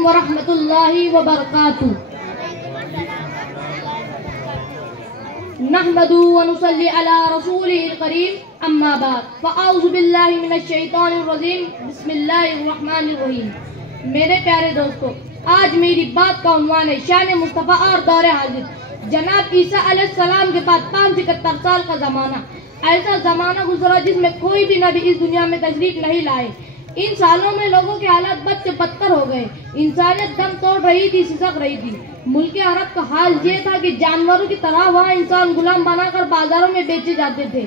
अलैकुम व रहमतुल्लाहि व बरकातुहू। नहमदुहु व नुसल्ली अला रसूलिहिल करीम, अम्मा बाद, फ़अऊज़ु बिल्लाहि मिनश शैतानिर रजीम, बिस्मिल्लाहिर रहमानिर रहीम। मेरे प्यारे दोस्तों, आज मेरी बात का उन्वान है शान मुस्तफ़ा और दौर हाजिर। जनाब ईसा अलैहिस्सलाम के बाद 571 साल का जमाना, ऐसा जमाना गुजरा जिसमें कोई भी नबी इस दुनिया में तशरीफ नहीं लाए। इन सालों में लोगों के हालात बद से बदतर हो गए। इंसानियत दम तोड़ रही थी, सिसक रही थी। मुल्क अरब का हाल ये था कि जानवरों की तरह वहाँ इंसान गुलाम बनाकर बाजारों में बेचे जाते थे।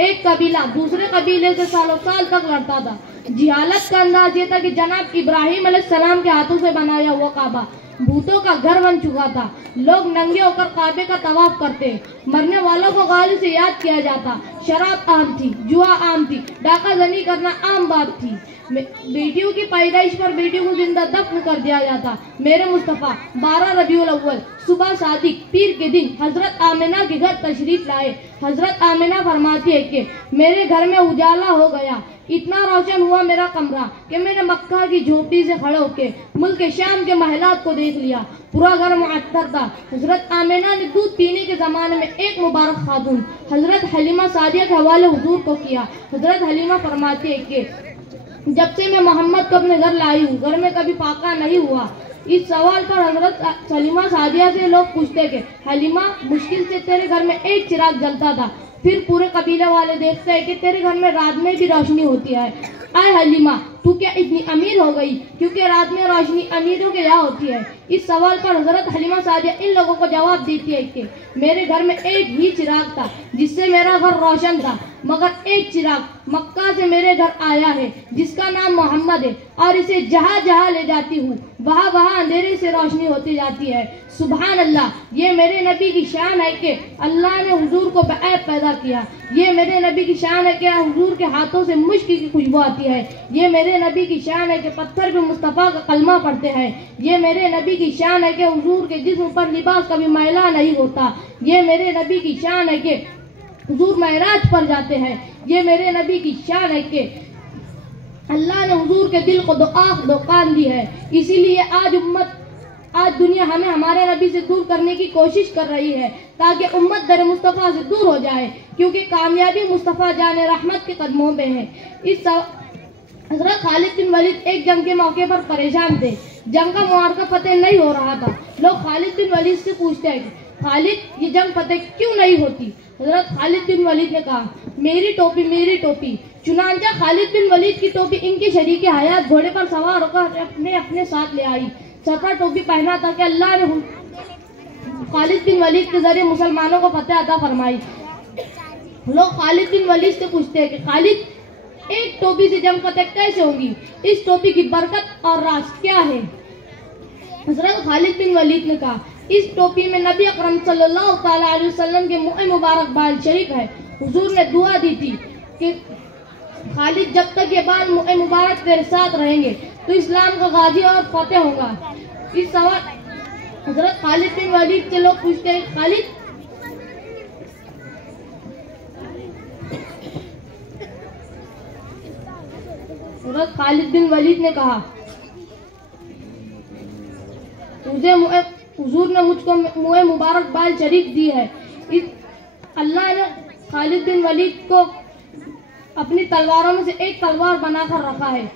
एक कबीला दूसरे कबीले से सालों साल तक लड़ता था। जिहालत का अंदाज ये था कि जनाब इब्राहिम अलैहिस्सलाम के हाथों से बनाया हुआ काबा भूतों का घर बन चुका था। लोग नंगे होकर काबे का तवाफ करते, मरने वालों को गाली से याद किया जाता। शराब आम थी, जुआ आम थी, डाका जनी करना आम बात थी। बेटियों की पैदाइश पर बेटियों को जिंदा दफन कर दिया जाता। मेरे मुस्तफ़ा 12 रबीउल अव्वल सुबह सादिक पीर के दिन हजरत आमिना के घर तशरीफ लाए। हजरत आमिना फरमाती है कि मेरे घर में उजाला हो गया, इतना रोशन हुआ मेरा कमरा कि मैंने मक्का की झोपड़ी से खड़े होकर मुल्क शाम के महलात को देख लिया। पूरा घर मुअत्तर था। हजरत आमिना ने दूध पीने के ज़माने में एक मुबारक खातून हजरत हलीमा सादिया के हवाले हुजूर को किया। हजरत हलीमा फरमाती है कि जब से मैं मोहम्मद को अपने घर लाई हूँ, घर में कभी फाका नहीं हुआ। इस सवाल पर हजरत हलीमा सादिया से लोग पूछते कि हलीमा, मुश्किल से तेरे घर में एक चिराग जलता था, फिर पूरे कबीले वाले देखते हैं कि तेरे घर में रात में भी रोशनी होती है। आए हलीमा, तू क्या इतनी अमीर हो गई क्योंकि रात में रोशनी अमीरों के यहाँ होती है? इस सवाल पर हजरत हलीमा सादिया इन लोगों को जवाब देती है कि मेरे घर में एक ही चिराग था जिससे मेरा घर रोशन था, मगर एक चिराग मक्का से मेरे घर आया है जिसका नाम मोहम्मद है, और इसे जहाँ जहाँ ले जाती हूँ वहाँ वहाँ अंधेरे से रोशनी होती जाती है। सुभान अल्लाह, ये मेरे नबी की शान है कि अल्लाह ने हुजूर को बऐब पैदा किया। ये मेरे नबी की शान है कि हुजूर के हाथों से मुश्क की खुशबू आती है। ये मेरे नबी की शान है कि पत्थर पे मुस्तफ़ा का कलमा पढ़ते हैं। ये मेरे नबी की शान है कि हुजूर के जिस्म पर लिबास कभी मैला नहीं होता। ये मेरे नबी की शान है कि हुजूर महराज पर जाते हैं। ये मेरे नबी की शान है कि अल्लाह ने हुजूर के दिल को दो आँख दो कान दी है। इसीलिए आज दुनिया हमें हमारे नबी से दूर करने की कोशिश कर रही है ताकि उम्मत दर मुस्तफ़ा से दूर हो जाए, क्योंकि कामयाबी मुस्तफ़ा जाने रहमत के कदमों में है। हज़रत खालिद बिन वलीद एक जंग के मौके पर परेशान थे। जंग का मुआरका फतेह नहीं हो रहा था। लोग खालिद बिन वलीद से पूछते हैं, खालिद, ये जंग फतेह क्यों नहीं होती? हज़रत खालिद बिन वलीद ने कहा, मेरी टोपी मेरी टोपी। चुनांचा खालिद बिन वलीद की टोपी इनके शरीके हयात घोड़े पर सवार होकर अपने साथ ले आई। सर पर टोपी पहना था कि अल्लाह ने खालिद बिन वलीद के जरिए मुसलमानों को फतेह अता फरमाई। लोग खालिद बिन वलीद से पूछते हैं कि खालिद, एक टोपी से जंग फतेह कैसे होगी? इस टोपी की बरकत और राज क्या है? हजरत खालिद बिन वलीद ने कहा, इस टोपी में नबी अकरम सल्लल्लाहु अलैहि वसल्लम के मुँह मुबारक बाल शरीफ है। हुजूर ने दुआ दी थी कि खालिद, जब तक ये बाल मुँह मुबारक तेरे साथ रहेंगे तो इस्लाम का गाजी और फतेह होगा। इस सवाल हजरत खालिद बिन वलीद से लोग पूछते हैं, खालिद, हजरत खालिद बिन वलीद ने कहा, हुजूर ने मुझको मुँह मुबारक बाल शरीफ दी है। अल्लाह ने खालिद बिन वलीद को अपनी तलवारों में से एक तलवार बनाकर रखा है,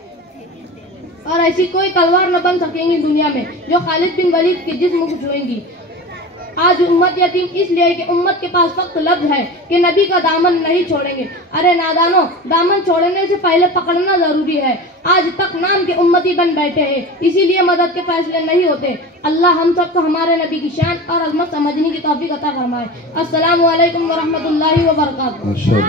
और ऐसी कोई तलवार न बन सकेंगी दुनिया में जो खालिद बिन वलीद के जिस्म को छुएंगी। आज उम्मत यतीम इसलिए कि उम्मत के पास वक्त लफ्ज है कि नबी का दामन नहीं छोड़ेंगे। अरे नादानो, दामन छोड़ने से पहले पकड़ना जरूरी है। आज तक नाम के उम्मती बन बैठे हैं, इसीलिए मदद के फैसले नहीं होते। अल्लाह हम सबको हमारे नबी की शान और अज़मत समझने की तौफीक अता फरमाए। अस्सलामु अलैकुम व रहमतुल्लाहि व बरकातुहू।